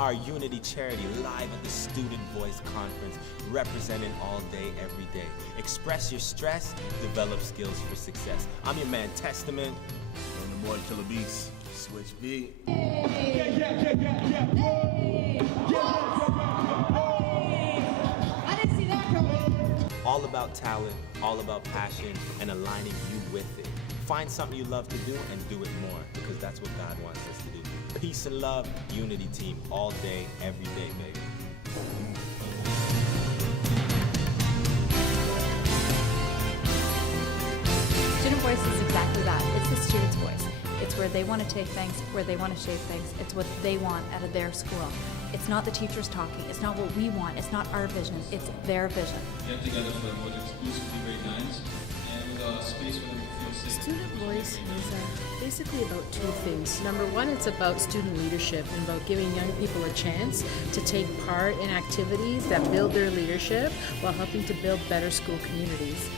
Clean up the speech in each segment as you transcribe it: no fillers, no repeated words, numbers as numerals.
our Unity charity live at the Student Voice Conference, representing all day, every day. Express your stress, develop skills for success. I'm your man, Testament. I'm the boy, Killer Beats. Switch beat. I didn't see that coming. All about talent, all about passion, and aligning you with it. Find something you love to do and do it more, because that's what God wants us to do. Peace and love, Unity team, all day, every day, baby. Student Voice is exactly that. It's the student's voice. It's where they want to take things, where they want to shape things. It's what they want out of their school. It's not the teachers talking. It's not what we want. It's not our vision. It's their vision. Get together for what exclusively grade 9s and with a space where they feel safe. Student Voice is basically about two things. Number one, it's about student leadership and about giving young people a chance to take part in activities that build their leadership while helping to build better school communities.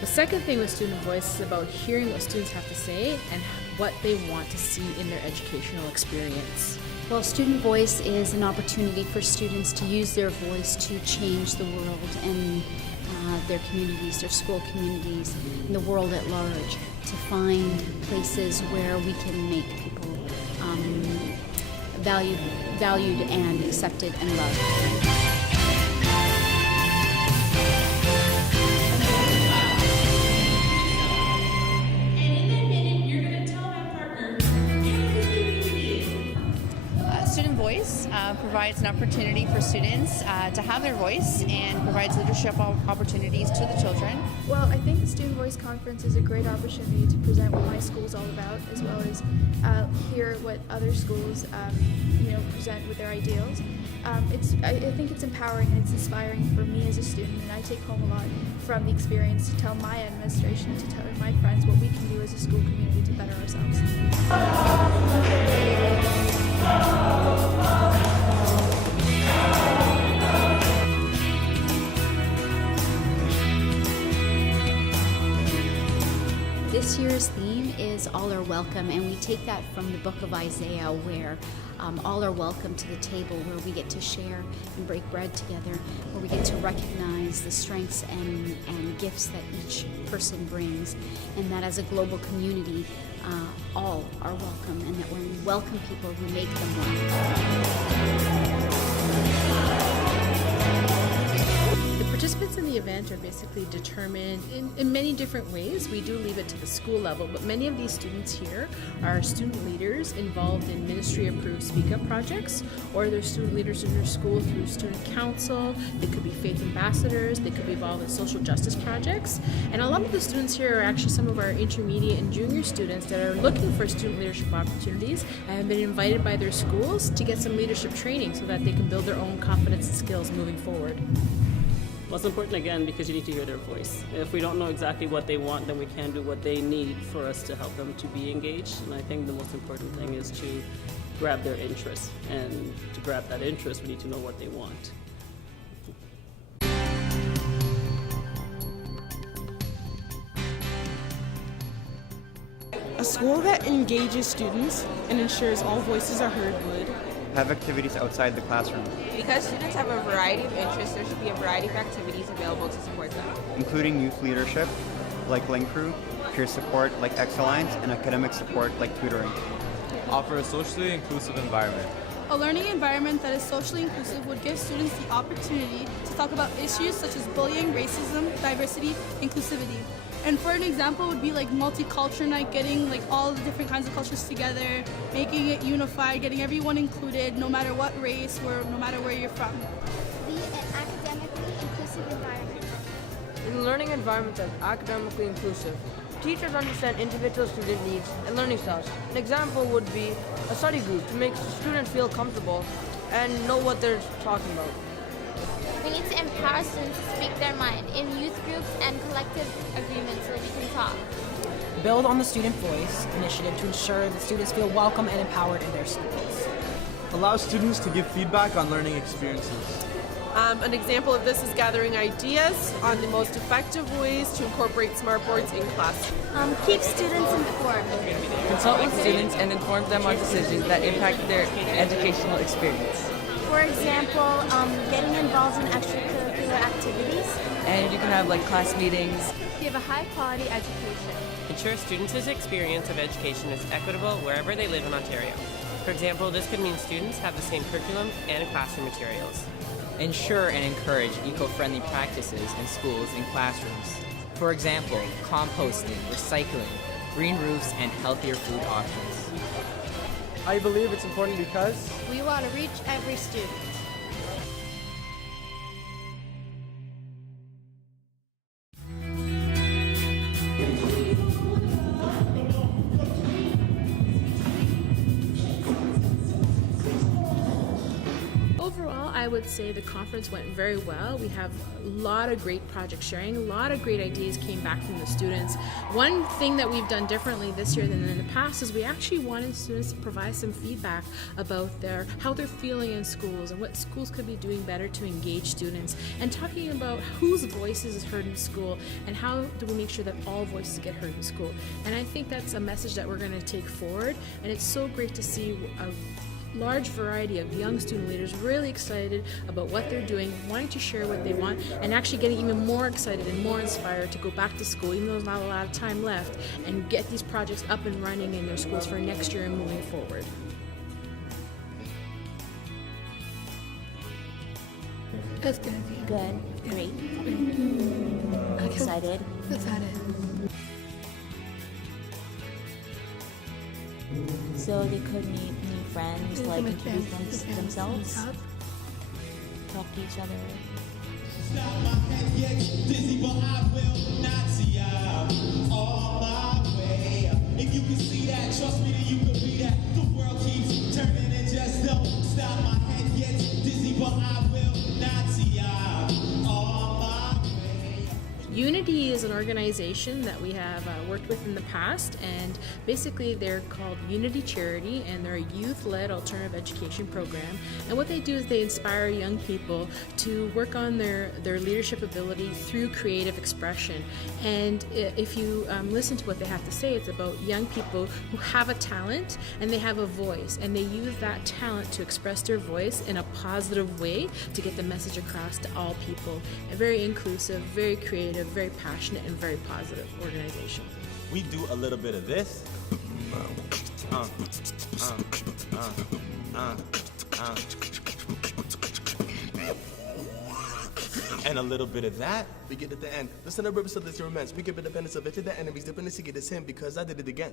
The second thing with Student Voice is about hearing what students have to say and what they want to see in their educational experience. Well, Student Voice is an opportunity for students to use their voice to change the world and their communities, their school communities, and the world at large, to find places where we can make people valued and accepted and loved. Student Voice provides an opportunity for students to have their voice and provides leadership opportunities to the children. Well, I think the Student Voice Conference is a great opportunity to present what my school is all about, as well as hear what other schools present with their ideals. I think it's empowering and it's inspiring for me as a student, and I take home a lot from the experience to tell my administration, to tell my friends what we can do as a school community to better ourselves. This year's theme is All Are Welcome, and we take that from the book of Isaiah, where all are welcome to the table, where we get to share and break bread together, where we get to recognize the strengths and gifts that each person brings, and that as a global community, all are welcome, and that when we welcome people, we make them welcome. Participants in the event are basically determined in many different ways. We do leave it to the school level, but many of these students here are student leaders involved in ministry-approved speak-up projects, or they're student leaders in their school through student council. They could be faith ambassadors. They could be involved in social justice projects. And a lot of the students here are actually some of our intermediate and junior students that are looking for student leadership opportunities and have been invited by their schools to get some leadership training so that they can build their own confidence and skills moving forward. Well, it's important, again, because you need to hear their voice. If we don't know exactly what they want, then we can do what they need for us to help them to be engaged. And I think the most important thing is to grab their interest. And to grab that interest, we need to know what they want. A school that engages students and ensures all voices are heard would have activities outside the classroom. Because students have a variety of interests, there should be a variety of activities available to support them. Including youth leadership, like Link Crew, peer support, like X-Alliance, and academic support, like tutoring. Offer a socially inclusive environment. A learning environment that is socially inclusive would give students the opportunity to talk about issues such as bullying, racism, diversity, inclusivity. And for an example would be like multicultural night, getting like all the different kinds of cultures together, making it unified, getting everyone included, no matter what race or no matter where you're from. Be an academically inclusive environment. In a learning environment that's academically inclusive, teachers understand individual student needs and learning styles. An example would be a study group to make students feel comfortable and know what they're talking about. We need to empower students to speak their mind in youth groups and collective agreements so that we can talk. Build on the Student Voice initiative to ensure that students feel welcome and empowered in their schools. Allow students to give feedback on learning experiences. An example of this is gathering ideas on the most effective ways to incorporate smart boards in class. Keep students informed. Consult with students and inform them on decisions that impact their educational experience. For example, getting involved in extracurricular activities. And you can have like class meetings. Give a high-quality education. Ensure students' experience of education is equitable wherever they live in Ontario. For example, this could mean students have the same curriculum and classroom materials. Ensure and encourage eco-friendly practices in schools and classrooms. For example, composting, recycling, green roofs, and healthier food options. I believe it's important because we want to reach every student. Overall, I would say the conference went very well. We have a lot of great project sharing, a lot of great ideas came back from the students. One thing that we've done differently this year than in the past is we actually wanted students to provide some feedback about how they're feeling in schools and what schools could be doing better to engage students, and talking about whose voices is heard in school and how do we make sure that all voices get heard in school. And I think that's a message that we're going to take forward, and it's so great to see a large variety of young student leaders really excited about what they're doing, wanting to share what they want, and actually getting even more excited and more inspired to go back to school, even though there's not a lot of time left, and get these projects up and running in their schools for next year and moving forward. That's good. Good. Great. Excited. Excited. So they could meet new friends, like introduce themselves, talk to each other. Stop my head, yeah, dizzy, but I will not see I'm on my way. If you can see that, trust me that you can be that. The world keeps turning and just don't stop. My head gets dizzy, but I will not see I'm on my way. Unity is an organization that we have worked with in the past, and basically they're called Unity Charity, and they're a youth-led alternative education program. And what they do is they inspire young people to work on their leadership ability through creative expression. And if you listen to what they have to say, it's about young people who have a talent and they have a voice, and they use that talent to express their voice in a positive way to get the message across to all people. A very inclusive, very creative, very passionate, and very positive organization. We do a little bit of this. And a little bit of that. We get at the end. Listen to the rivers of this romance. We give independence of it to the enemies. Dependency get us him because I did it again.